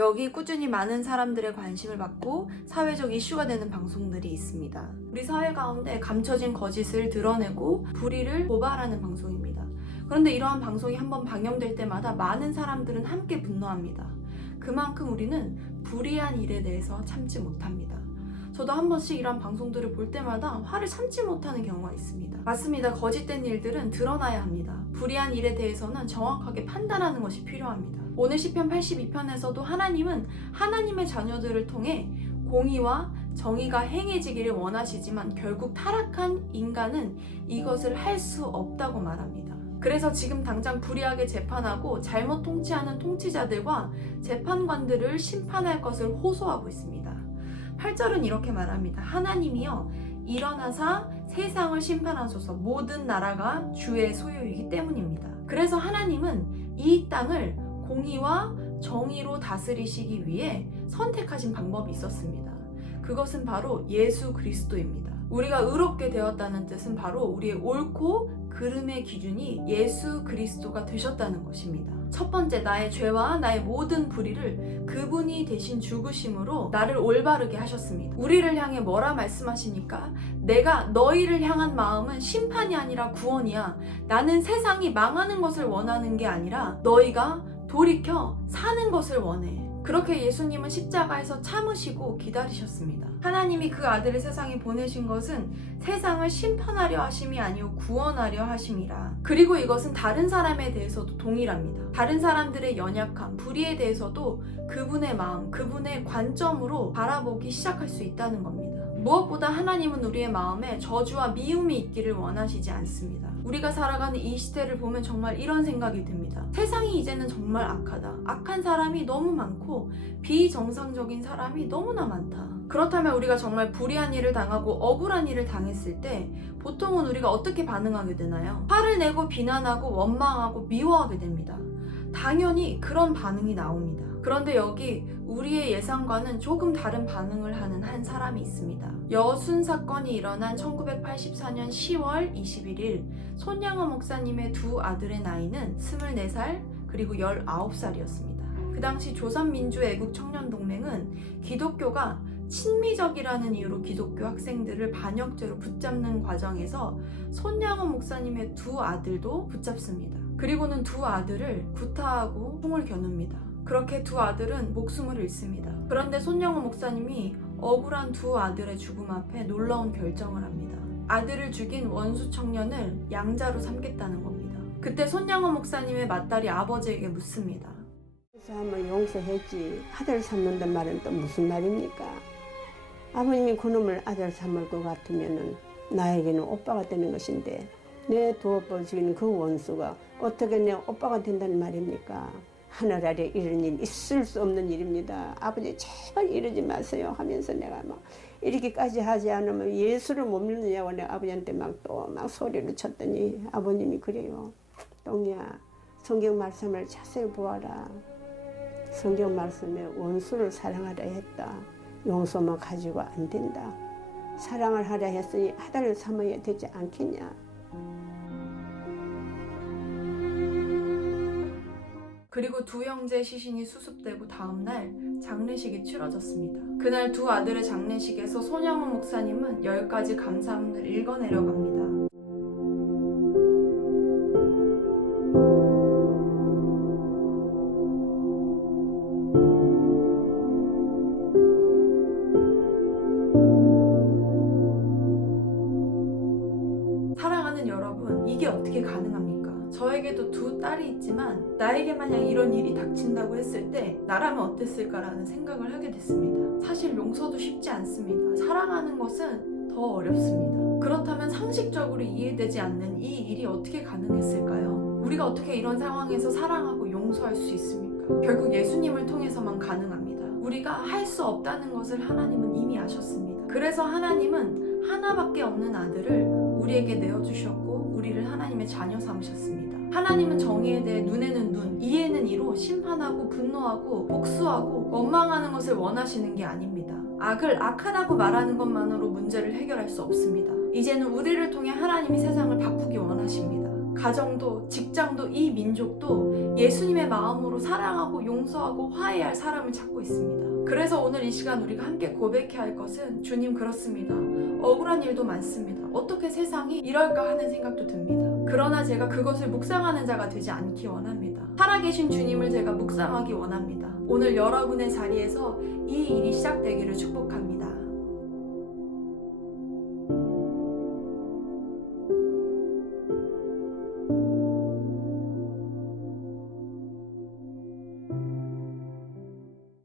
여기 꾸준히 많은 사람들의 관심을 받고 사회적 이슈가 되는 방송들이 있습니다. 우리 사회 가운데 감춰진 거짓을 드러내고 불의를 고발하는 방송입니다. 그런데 이러한 방송이 한번 방영될 때마다 많은 사람들은 함께 분노합니다. 그만큼 우리는 불의한 일에 대해서 참지 못합니다. 저도 한 번씩 이런 방송들을 볼 때마다 화를 참지 못하는 경우가 있습니다. 맞습니다. 거짓된 일들은 드러나야 합니다. 불의한 일에 대해서는 정확하게 판단하는 것이 필요합니다. 오늘 시편 82편에서도 하나님은 하나님의 자녀들을 통해 공의와 정의가 행해지기를 원하시지만 결국 타락한 인간은 이것을 할 수 없다고 말합니다. 그래서 지금 당장 불의하게 재판하고 잘못 통치하는 통치자들과 재판관들을 심판할 것을 호소하고 있습니다. 8절은 이렇게 말합니다. 하나님이여 일어나사 세상을 심판하소서. 모든 나라가 주의 소유이기 때문입니다. 그래서 하나님은 이 땅을 공의와 정의로 다스리시기 위해 선택하신 방법이 있었습니다. 그것은 바로 예수 그리스도입니다. 우리가 의롭게 되었다는 뜻은 바로 우리의 옳고 그름의 기준이 예수 그리스도가 되셨다는 것입니다. 첫 번째, 나의 죄와 나의 모든 불의를 그분이 대신 죽으심으로 나를 올바르게 하셨습니다. 우리를 향해 뭐라 말씀하십니까? 내가 너희를 향한 마음은 심판이 아니라 구원이야. 나는 세상이 망하는 것을 원하는 게 아니라 너희가 돌이켜 사는 것을 원해. 그렇게 예수님은 십자가에서 참으시고 기다리셨습니다. 하나님이 그 아들을 세상에 보내신 것은 세상을 심판하려 하심이 아니요 구원하려 하심이라. 그리고 이것은 다른 사람에 대해서도 동일합니다. 다른 사람들의 연약함, 불의에 대해서도 그분의 마음, 그분의 관점으로 바라보기 시작할 수 있다는 겁니다. 무엇보다 하나님은 우리의 마음에 저주와 미움이 있기를 원하시지 않습니다. 우리가 살아가는 이 시대를 보면 정말 이런 생각이 듭니다. 세상이 이제는 정말 악하다. 악한 사람이 너무 많고 비정상적인 사람이 너무나 많다. 그렇다면 우리가 정말 불의한 일을 당하고 억울한 일을 당했을 때 보통은 우리가 어떻게 반응하게 되나요? 화를 내고 비난하고 원망하고 미워하게 됩니다. 당연히 그런 반응이 나옵니다. 그런데 여기 우리의 예상과는 조금 다른 반응을 하는 한 사람이 있습니다. 여순 사건이 일어난 1984년 10월 21일 손양호 목사님의 두 아들의 나이는 24살 그리고 19살이었습니다. 그 당시 조선민주애국청년동맹은 기독교가 친미적이라는 이유로 기독교 학생들을 반역죄로 붙잡는 과정에서 손양호 목사님의 두 아들도 붙잡습니다. 그리고는 두 아들을 구타하고 총을 겨눕니다. 그렇게 두 아들은 목숨을 잃습니다. 그런데 손양호 목사님이 억울한 두 아들의 죽음 앞에 놀라운 결정을 합니다. 아들을 죽인 원수 청년을 양자로 삼겠다는 겁니다. 그때 손양호 목사님의 맏딸이 아버지에게 묻습니다. 사람을 용서했지 아들 삼는단 말은 또 무슨 말입니까? 아버님이 그놈을 아들 삼을 것 같으면 나에게는 오빠가 되는 것인데 내 두 오빠 죽인 그 원수가 어떻게 내 오빠가 된다는 말입니까? 하늘 아래 이런 일 있을 수 없는 일입니다. 아버지 제발 이러지 마세요 하면서 내가 막 이렇게까지 하지 않으면 예수를 못 믿느냐고 내가 아버지한테 막 소리를 쳤더니 아버님이 그래요. 똥이야 성경 말씀을 자세히 보아라. 성경 말씀에 원수를 사랑하라 했다. 용서만 가지고 안 된다. 사랑을 하려 했으니 아들을 삼아야 되지 않겠냐. 그리고 두 형제의 시신이 수습되고 다음날 장례식이 치러졌습니다. 그날 두 아들의 장례식에서 손양호 목사님은 10가지 감사문을 읽어내려 갑니다. 사랑하는 여러분, 이게 어떻게 가능합니까? 저에게도 두 딸이 있지만 나에게 만약 이런 일이 닥친다고 했을 때 나라면 어땠을까라는 생각을 하게 됐습니다. 사실 용서도 쉽지 않습니다. 사랑하는 것은 더 어렵습니다. 그렇다면 상식적으로 이해되지 않는 이 일이 어떻게 가능했을까요? 우리가 어떻게 이런 상황에서 사랑하고 용서할 수 있습니까? 결국 예수님을 통해서만 가능합니다. 우리가 할 수 없다는 것을 하나님은 이미 아셨습니다. 그래서 하나님은 하나밖에 없는 아들을 우리에게 내어주셨고 우리를 하나님의 자녀 삼으셨습니다. 하나님은 정의에 대해 눈에는 눈, 이에는 이로 심판하고 분노하고 복수하고 원망하는 것을 원하시는 게 아닙니다. 악을 악하다고 말하는 것만으로 문제를 해결할 수 없습니다. 이제는 우리를 통해 하나님이 세상을 바꾸기 원하십니다. 가정도 직장도 이 민족도 예수님의 마음으로 사랑하고 용서하고 화해할 사람을 찾고 있습니다. 그래서 오늘 이 시간 우리가 함께 고백해야 할 것은 주님 그렇습니다. 억울한 일도 많습니다. 어떻게 세상이 이럴까 하는 생각도 듭니다. 그러나 제가 그것을 묵상하는 자가 되지 않기 원합니다. 살아계신 주님을 제가 묵상하기 원합니다. 오늘 여러분의 자리에서 이 일이 시작되기를 축복합니다.